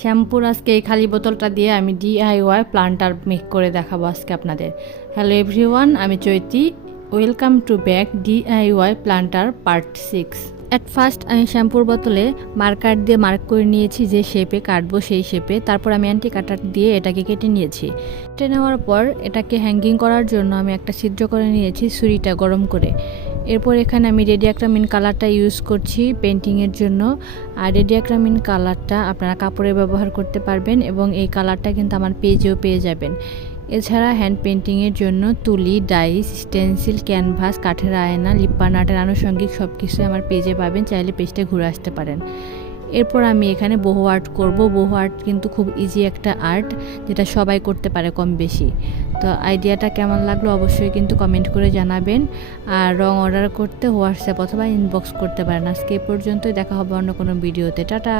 শ্যাম্পুর আজকে এই খালি বোতলটা দিয়ে আমি DIY প্লান্টার মেক করে দেখাবো আজকে আপনাদের। হ্যালো এভরিওয়ান, আমি Chaiti. Welcome to back DIY planter part 6। At first আমি শ্যাম্পুর বোতলে মার্কার দিয়ে মার্ক করে নিয়েছি যে শেপে কাটবো সেই শেপে। তারপর আমি অ্যান্টি কাটার দিয়ে এটাকে কেটে নিয়েছি। কেটে নেওয়ার পর এটাকে হ্যাঙ্গিং করার জন্য আমি একটা ছিদ্র করে নিয়েছি ছুরিটা গরম করে। এরপর এখানে আমি রেডিয়াক্রামিন কালারটা ইউজ করছি পেন্টিংয়ের জন্য। আর রেডিয়াক্রামিন কালারটা আপনারা কাপড়ে ব্যবহার করতে পারবেন এবং এই কালারটা কিন্তু আমার পেজেও পেয়ে যাবেন। এছাড়া হ্যান্ড পেন্টিংয়ের জন্য তুলি, ডাইস, স্টেন্সিল, ক্যানভাস, কাঠের আয়না, লিপ্পান আর্টের আনুষঙ্গিক সব কিছুই আমার পেজে পাবেন, চাইলে পেজটা ঘুরে আসতে পারেন। এরপর আমি এখানে বহু আর্ট করব। বহু আর্ট কিন্তু খুব ইজি একটা আর্ট, যেটা সবাই করতে পারে কম বেশি। তো আইডিয়াটা কেমন লাগলো অবশ্যই কিন্তু কমেন্ট করে জানাবেন। আর রং অর্ডার করতে হোয়াটসঅ্যাপ অথবা ইনবক্স করতে পারেন। আজকে এ পর্যন্তই, দেখা হবে অন্য কোনো ভিডিওতে। টাটা।